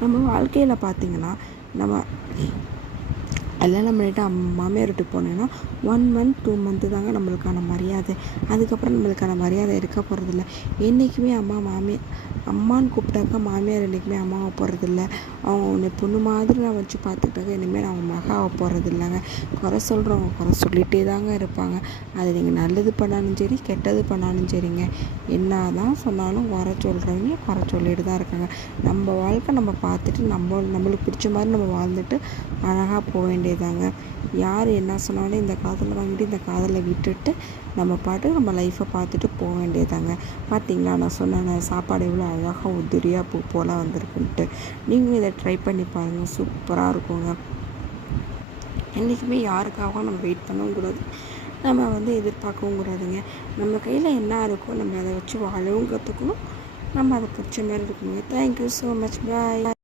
நம்ம வாழ்க்கையில் பார்த்திங்கன்னா நம்ம கல்யாணம் பண்ணிவிட்டு மாமியார் வீட்டுக்கு போனேன்னா 1 மந்த் 2 மந்த்து தாங்க நம்மளுக்கான மரியாதை. அதுக்கப்புறம் நம்மளுக்கான மரியாதை இருக்க போகிறதில்ல. என்றைக்குமே அம்மான்னு கூப்பிட்டாக்கா மாமியார் என்றைக்குமே அம்மாவை போகிறதில்ல. அவங்க உன்னை பொண்ணு மாதிரி நான் வச்சு பார்த்துக்கிட்டாக்க இனிமேல் அவங்க மகாவை போகிறதில்லங்க. குறை சொல்கிறவங்க குறை சொல்லிகிட்டே தாங்க இருப்பாங்க. அது நீங்கள் நல்லது பண்ணாலும் சரி கெட்டது பண்ணாலும் சரிங்க. என்ன தான் சொன்னாலும் குறை சொல்கிறவங்க குறை சொல்லிட்டு தான் இருக்காங்க. நம்ம வாழ்க்கை நம்ம பார்த்துட்டு நம்மளுக்கு பிடிச்ச மாதிரி நம்ம வாழ்ந்துட்டு அழகாக போக வேண்டியதாங்க. யார் என்ன சொன்னாலும் இந்த காதலை வாங்கிட்டு இந்த காதலை விட்டுட்டு நம்ம பாட்டு நம்ம லைஃப்பை பார்த்துட்டு போக வேண்டியதாங்க. பார்த்தீங்களா, நான் சொன்ன சாப்பாடு எவ்வளோ அழகாக உதிரியாக பூ போல் வந்திருக்குன்ட்டு. நீங்களும் இதை ட்ரை பண்ணி பாருங்கள், சூப்பராக இருக்குங்க. என்றைக்குமே யாருக்காகவும் நம்ம வெயிட் பண்ணவும் கூடாது, நம்ம எதிர்பார்க்கவும் கூடாதுங்க. நம்ம கையில் என்ன இருக்கோ நம்ம அதை வச்சு வாழவும் கற்றுக்கணும். நம்ம அதை பிடிச்ச மாதிரி இருக்கணுங்க. Thank you so much. பாய்.